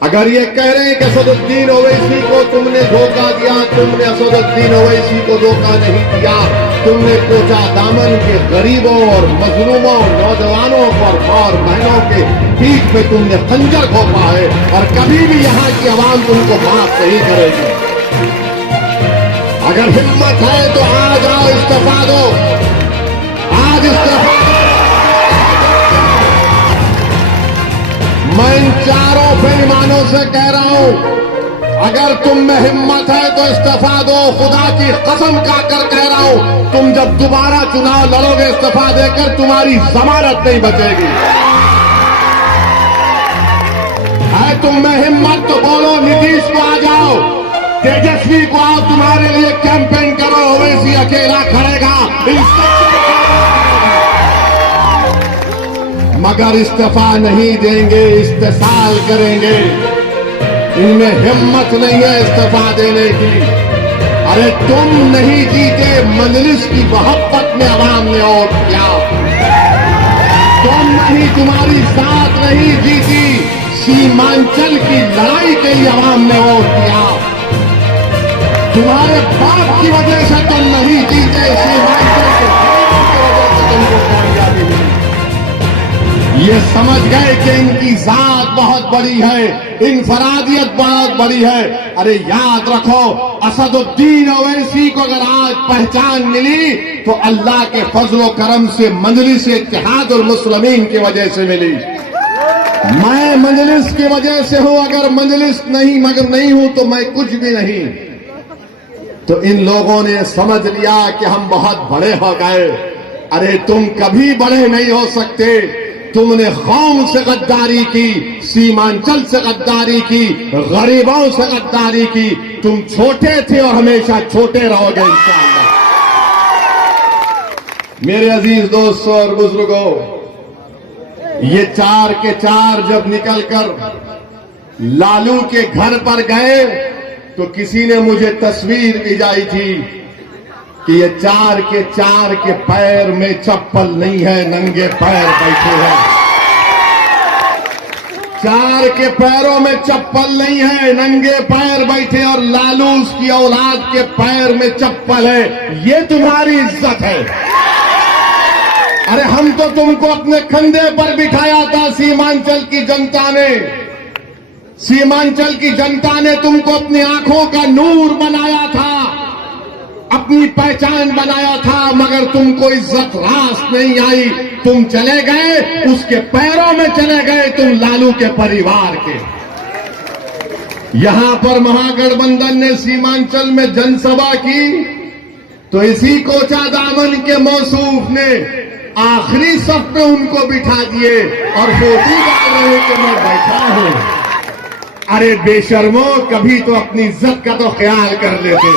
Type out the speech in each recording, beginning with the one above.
अगर ये कह रहे हैं कि असदुद्दीन ओवैसी को तुमने धोखा दिया, तुमने असदुद्दीन ओवैसी को धोखा नहीं दिया, तुमने कोचा दामन के गरीबों और मजलूमों नौजवानों पर और बहनों के पीठ पे तुमने खंजर घोंपा है और कभी भी यहाँ की आवाम तुमको माफ नहीं करेगी। अगर हिम्मत है तो आज आओ, इस्तीफा दो, आज इस्तीफा। मैं इन चारों बेईमानों से कह रहा हूं, अगर तुम में हिम्मत है तो इस्तीफा दो। खुदा की कसम खाकर कह रहा हूं, तुम जब दोबारा चुनाव लड़ोगे इस्तीफा देकर, तुम्हारी जमानत नहीं बचेगी। है तुम में हिम्मत तो बोलो, नीतीश को आ जाओ, तेजस्वी को आओ, तुम्हारे लिए कैंपेन करो। ओवैसी अकेला खड़ेगा, मगर इस्तीफा नहीं देंगे, इस्तेसाल करेंगे। इनमें हिम्मत नहीं है इस्तीफा देने की। अरे तुम नहीं जीते, मजलिस की मोहब्बत में आवाम ने वोट किया। तुम नहीं, तुम्हारी साथ नहीं जीती, सीमांचल की लड़ाई के लिए आवाम ने वोट किया। तुम्हारे बाप की वजह से तुम नहीं जीते, सीमांचल के वजह से तुमको कामयाबी मिली। ये समझ गए कि इनकी जात बहुत बड़ी है, इनफरादियत बहुत बड़ी है। अरे याद रखो, असदुद्दीन ओवैसी को अगर आज पहचान मिली तो अल्लाह के फजलो करम से मजलिस इत्तेहादुल मुस्लिमीन की वजह से मिली। मैं मजलिस की वजह से हूं, अगर मजलिस नहीं मगर नहीं हूं तो मैं कुछ भी नहीं। तो इन लोगों ने समझ लिया कि हम बहुत बड़े हो गए। अरे तुम कभी बड़े नहीं हो सकते। तुमने कौम से गद्दारी की, सीमांचल से गद्दारी की, गरीबों से गद्दारी की। तुम छोटे थे और हमेशा छोटे रहोगे इंशाअल्लाह। मेरे अजीज दोस्तों और बुजुर्गों, ये चार के चार जब निकलकर लालू के घर पर गए तो किसी ने मुझे तस्वीर भिजाई थी कि ये चार के पैर में चप्पल नहीं है, नंगे पैर बैठे हैं। चार के पैरों में चप्पल नहीं है, नंगे पैर बैठे, और लालू उसकी औलाद के पैर में चप्पल है। ये तुम्हारी इज्जत है। अरे हम तो तुमको अपने कंधे पर बिठाया था। सीमांचल की जनता ने, सीमांचल की जनता ने तुमको अपनी आंखों का नूर बनाया था, अपनी पहचान बनाया था, मगर तुमको इज्जत रास नहीं आई। तुम चले गए, उसके पैरों में चले गए, तुम लालू के परिवार के। यहां पर महागठबंधन ने सीमांचल में जनसभा की तो इसी कोचा दामन के मौसूफ ने आखिरी सफ पे उनको बिठा दिए और फोटो डाल रहे कि मैं बैठा हूं। अरे बेशर्मो, कभी तो अपनी इज्जत का तो ख्याल कर लेते।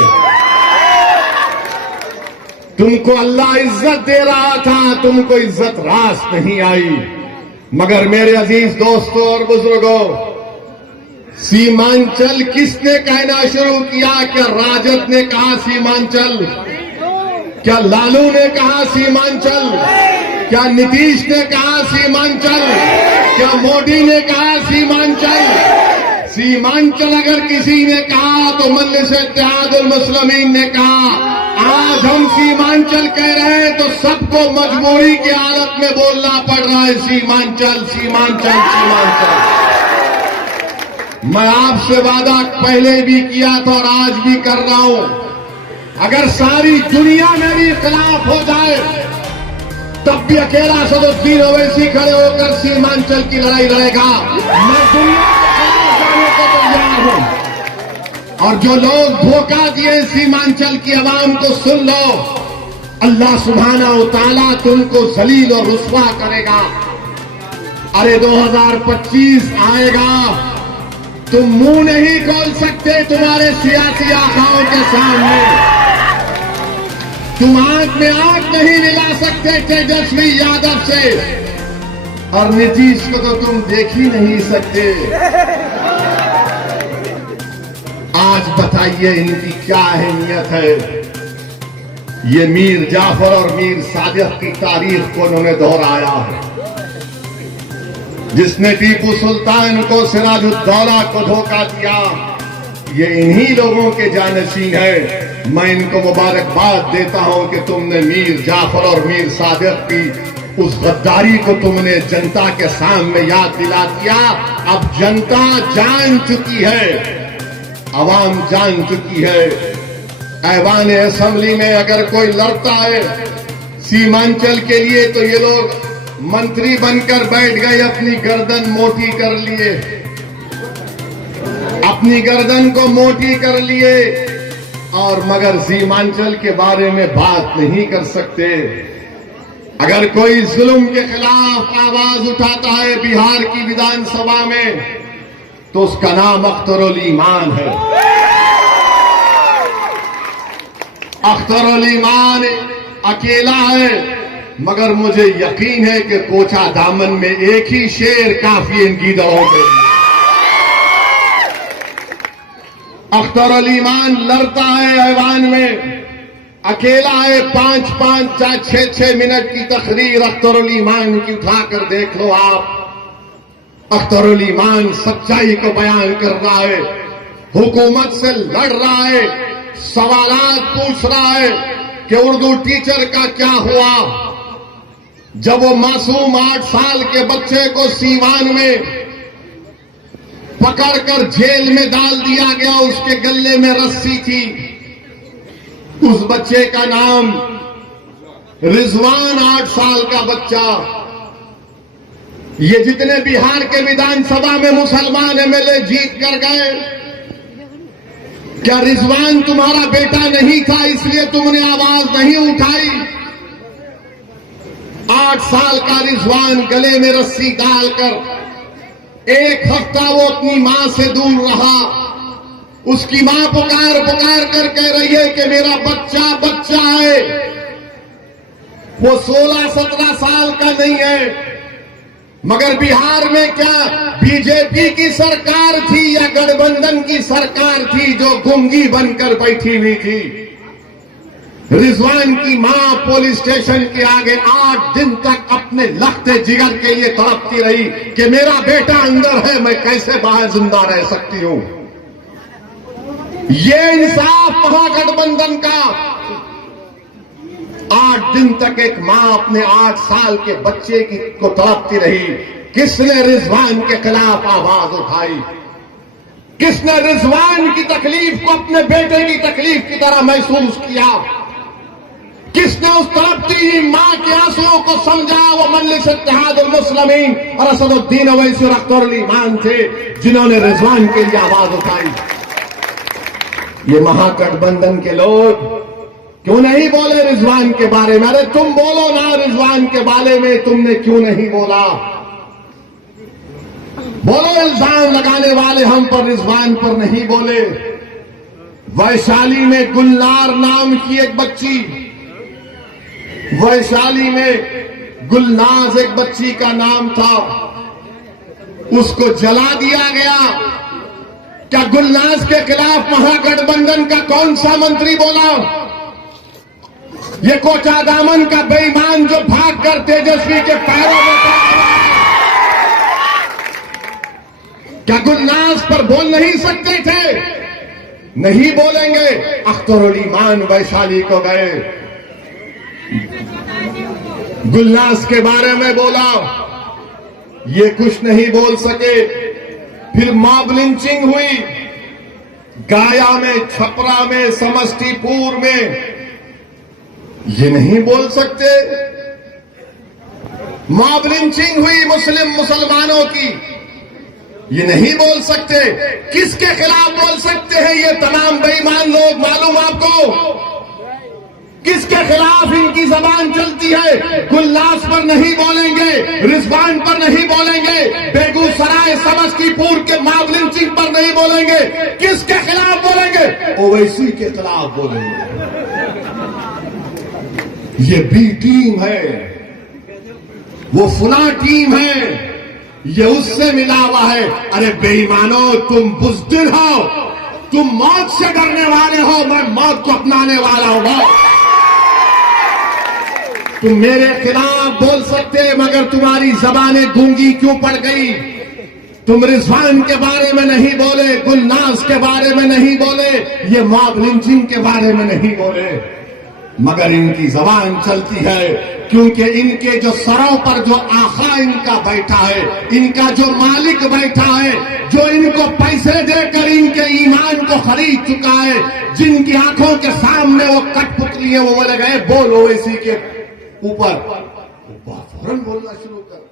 तुमको अल्लाह इज्जत दे रहा था, तुमको इज्जत रास नहीं आई। मगर मेरे अजीज दोस्तों और बुजुर्गों, सीमांचल किसने कहना शुरू किया? क्या राजद ने कहा सीमांचल? क्या लालू ने कहा सीमांचल? क्या नीतीश ने कहा सीमांचल? क्या मोदी ने कहा सीमांचल? सीमांचल अगर किसी ने कहा तो मजलिस इत्तेहादुल मुस्लिमीन ने कहा। आज हम सीमांचल कह रहे हैं तो सबको मजबूरी की हालत में बोलना पड़ रहा है सीमांचल, सीमांचल, सीमांचल। मैं आपसे वादा पहले भी किया था और आज भी कर रहा हूं, अगर सारी दुनिया मेरे खिलाफ हो जाए तब भी अकेला असदुद्दीन ओवैसी खड़े होकर सीमांचल की लड़ाई लड़ेगा। मैं दुनिया के खिलाफ जाने को तैयार हूं। और जो लोग धोखा दिए सीमांचल की आवाम को, सुन लो, अल्लाह सुब्हानहू व तआला तुमको जलील और रुस्वा करेगा। अरे 2025 आएगा, तुम मुंह नहीं खोल सकते तुम्हारे सियासी आकाओं के सामने। तुम आंख में आंख नहीं मिला सकते तेजस्वी यादव से, और नीतीश को तो तुम देख ही नहीं सकते। आज बताइए इनकी क्या अहमियत है? ये मीर जाफर और मीर सादिक की तारीख को उन्होंने दोहराया है। जिसने टीपू सुल्तान को, सिराजुद्दौला को धोखा दिया, ये इन्हीं लोगों के जानशीन है। मैं इनको मुबारकबाद देता हूं कि तुमने मीर जाफर और मीर सादिक की उस गद्दारी को तुमने जनता के सामने याद दिला दिया। अब जनता जान चुकी है, अवाम जान चुकी है। ऐवान असेंबली में अगर कोई लड़ता है सीमांचल के लिए तो ये लोग मंत्री बनकर बैठ गए, अपनी गर्दन मोटी कर लिए, अपनी गर्दन को मोटी कर लिए, और मगर सीमांचल के बारे में बात नहीं कर सकते। अगर कोई जुल्म के खिलाफ आवाज उठाता है बिहार की विधानसभा में तो उसका नाम अख्तरुल ईमान है। अख्तरुल ईमान अकेला है, मगर मुझे यकीन है कि कोचा दामन में एक ही शेर काफी इनकी दड़ों के। अख्तरुल ईमान लड़ता है ऐवान में, अकेला है। 5-5 या 6-6 मिनट की तकरीर अख्तरुल ईमान की उठाकर देख लो आप। अख्तरुल ईमान सच्चाई को बयान कर रहा है, हुकूमत से लड़ रहा है, सवालात पूछ रहा है कि उर्दू टीचर का क्या हुआ जब वो मासूम 8 साल के बच्चे को सीवान में पकड़कर जेल में डाल दिया गया, उसके गले में रस्सी थी। उस बच्चे का नाम रिजवान, 8 साल का बच्चा। ये जितने बिहार के विधानसभा में मुसलमान एमएलए जीत कर गए, क्या रिजवान तुम्हारा बेटा नहीं था इसलिए तुमने आवाज नहीं उठाई? 8 साल का रिजवान गले में रस्सी डालकर 1 हफ्ता वो अपनी मां से दूर रहा। उसकी मां पुकार पुकार कर कह रही है कि मेरा बच्चा बच्चा है। वो 16-17 साल का नहीं है। मगर बिहार में क्या बीजेपी की सरकार थी या गठबंधन की सरकार थी जो गुंगी बनकर बैठी हुई थी? रिजवान की मां पुलिस स्टेशन के आगे 8 दिन तक अपने लखते जिगर के लिए तड़पती रही कि मेरा बेटा अंदर है, मैं कैसे बाहर जिंदा रह सकती हूं। ये इंसाफ महागठबंधन का। 8 दिन तक एक मां अपने 8 साल के बच्चे को तड़पती रही। किसने रिजवान के खिलाफ आवाज उठाई? किसने रिजवान की तकलीफ को अपने बेटे की तकलीफ की तरह महसूस किया? किसने उस तड़पती हुई मां के आंसुओं को समझा? वो मजलिस इत्तेहादुल मुस्लिमीन और असदुद्दीन ओवैसी और अख्तरुल ईमान थे जिन्होंने रिजवान के लिए आवाज उठाई। ये महागठबंधन के लोग क्यों नहीं बोले रिजवान के बारे में? अरे तुम बोलो ना रिजवान के बारे में, तुमने क्यों नहीं बोला? बोलो, इल्जाम लगाने वाले हम पर रिजवान पर नहीं बोले। वैशाली में गुलनार नाम की एक बच्ची, वैशाली में गुलनाज एक बच्ची का नाम था, उसको जला दिया गया। क्या गुलनाज के खिलाफ महागठबंधन का कौन सा मंत्री बोला? ये कोचा दामन का बेईमान जो भागकर तेजस्वी के पैरों में पड़ा। क्या गुलनाज पर बोल नहीं सकते थे? नहीं बोलेंगे। अख्तरुल ईमान वैशाली को गए, गुलनाज के बारे में बोला, ये कुछ नहीं बोल सके। फिर मॉब लिंचिंग हुई गाया में, छपरा में, समस्तीपुर में, ये नहीं बोल सकते। मॉब लिंचिंग हुई मुसलमानों की, ये नहीं बोल सकते। किसके खिलाफ बोल सकते हैं ये तमाम बेईमान लोग? मालूम आपको किसके खिलाफ इनकी जबान चलती है? गुलनाज पर नहीं बोलेंगे, रिजवान पर नहीं बोलेंगे, बेगूसराय समस्तीपुर के मॉब लिंचिंग पर नहीं बोलेंगे। किसके खिलाफ बोलेंगे? ओवैसी के खिलाफ बोलेंगे। ये बी टीम है, वो फुला टीम है, ये उससे मिला हुआ है। अरे बेईमानों, तुम बुज़दिल हो, तुम मौत से डरने वाले हो, मैं मौत को अपनाने वाला हूं। तुम मेरे खिलाफ बोल सकते मगर तुम्हारी जबानें गूंगी क्यों पड़ गई? तुम रिजवान के बारे में नहीं बोले, गुलनाज के बारे में नहीं बोले, ये मॉब लिंचिंग के बारे में नहीं बोले, मगर इनकी जबान चलती है क्योंकि इनके जो सरों पर जो आका इनका बैठा है, इनका जो मालिक बैठा है, जो इनको पैसे देकर इनके ईमान को खरीद चुका है, जिनकी आंखों के सामने वो कठपुतली है, वो बोले गए बोलो इसी के ऊपर फौरन बोलना शुरू कर।